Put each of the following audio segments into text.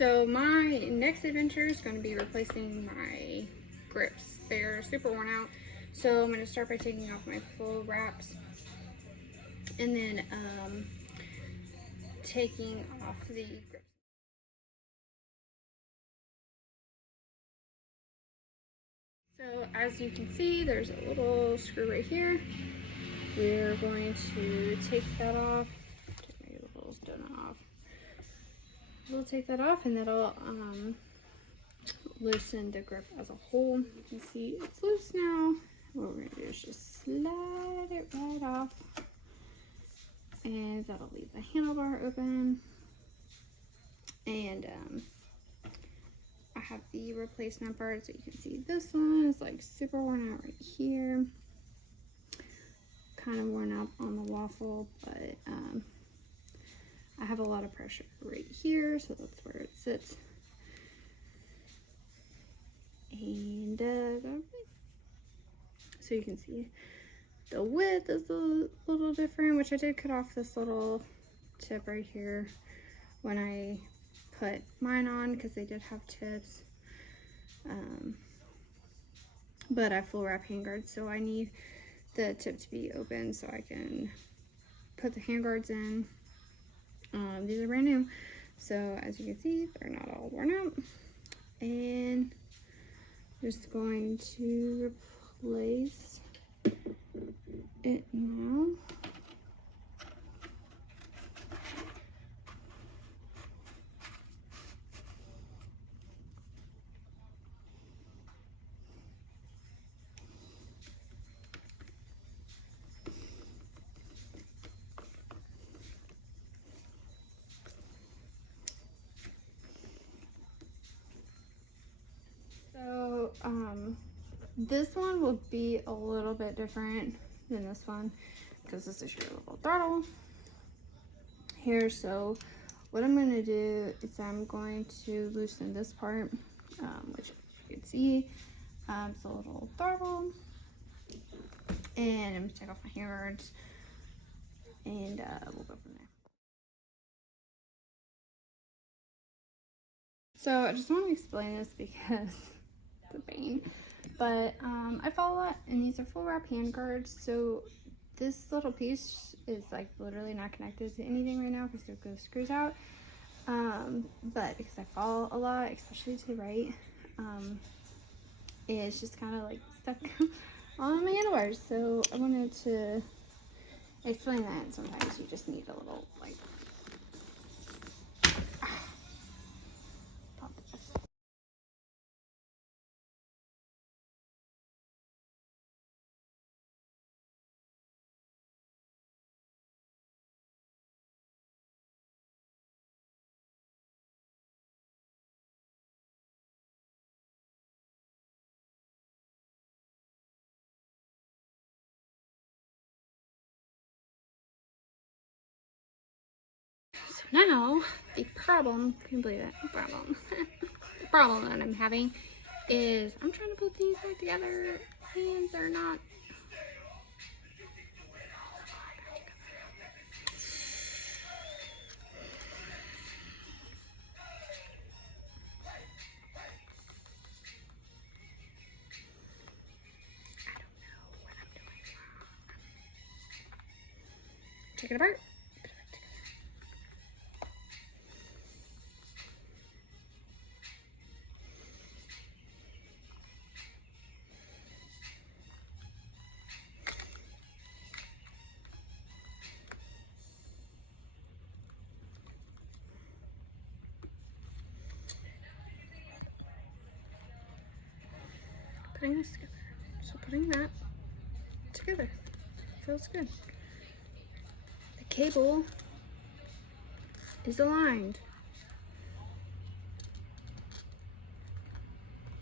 So my next adventure is going to be replacing my grips. They're super worn out. So I'm going to start by taking off my full wraps and then taking off the grips. So as you can see, there's a little screw right here. We're going to take that off. Take my little donut off. We'll take that off, and that'll loosen the grip as a whole. You can see it's loose now. What we're gonna do is just slide it right off, and that'll leave the handlebar open. And I have the replacement part, so you can see this one is like super worn out right here. Kind of worn out on the waffle, but I have a lot of pressure right here, so that's where it sits. And so you can see the width is a little different, which I did cut off this little tip right here when I put mine on because they did have tips. But I full wrap handguards, so I need the tip to be open so I can put the handguards in. These are brand new, so as you can see, they're not all worn out. And just going to replace it now. So this one will be a little bit different than this one because this is your little throttle here. So what I'm going to do is I'm going to loosen this part, which you can see it's a little throttle, and I'm going to take off my handguards, and we'll go from there. So I just want to explain this because it's a pain, but I fall a lot, and these are full wrap handguards, so this little piece is like literally not connected to anything right now because the screws out. But because I fall a lot, especially to the right, it's just kind of like stuck on my handlebars. So I wanted to explain that sometimes you just need a little like pop this. So now the problem, can you believe it? Problem. The problem that I'm having is I'm trying to put these back together and they're not. I don't know what I'm doing wrong. Take it apart. Putting this together. So putting that together feels good. The cable is aligned.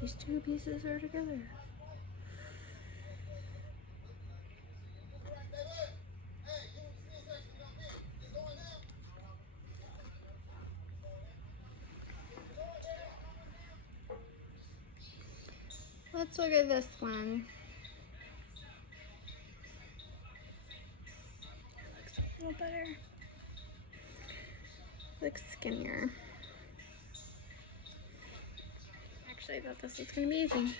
These two pieces are together. Let's look at this one. It looks a little better. Looks skinnier. I thought this was gonna be easy. Figured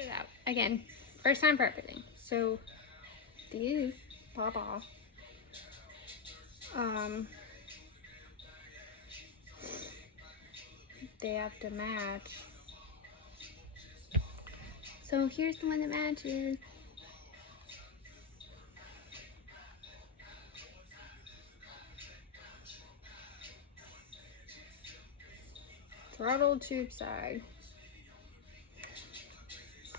it out. Again, first time for everything. So these pop off. They have to match. So here's the one that matches. Throttle tube side.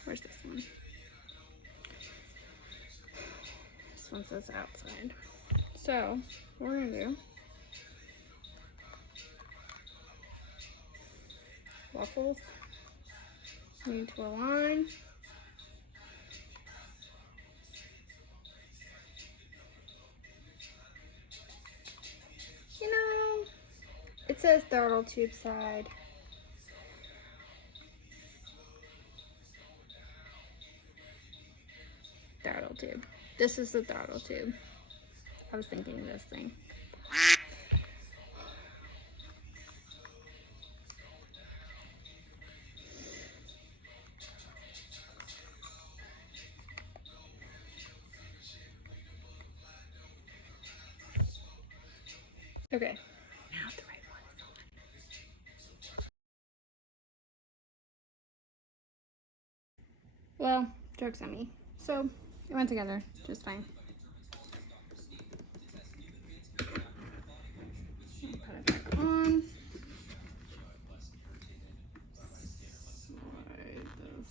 Where's this one? This one says outside. So what we're gonna do, waffles need to align. You know, it says throttle tube side. Throttle tube. This is the throttle tube. I was thinking this thing. Okay. Now the right one is on. Well, joke's on me. So it went together just fine. Put it back on. Slide this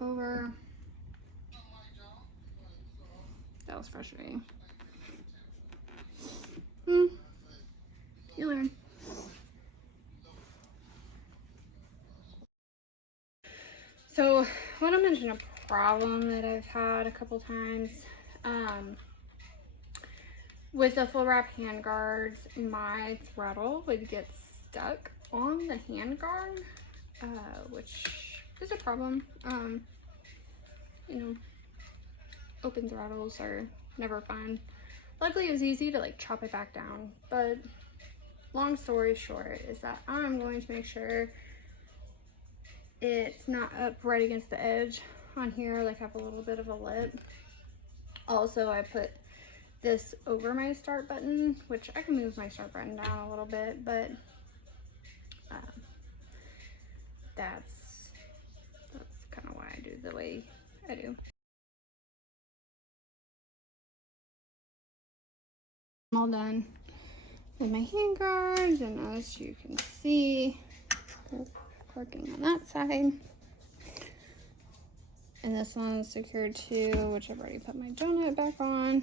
over. That was frustrating. You learn. So, want to mention a problem that I've had a couple times. With the full wrap hand guards, my throttle would get stuck on the hand guard, which is a problem. You know, open throttles are never fun. Luckily, it was easy to like chop it back down, but long story short is that I'm going to make sure it's not up right against the edge on here, like have a little bit of a lip. Also, I put this over my start button, which I can move my start button down a little bit, but that's kind of why I do the way I do. I'm all done with my hand guards, and as you can see, working on that side. And this one is secured too, which I've already put my donut back on.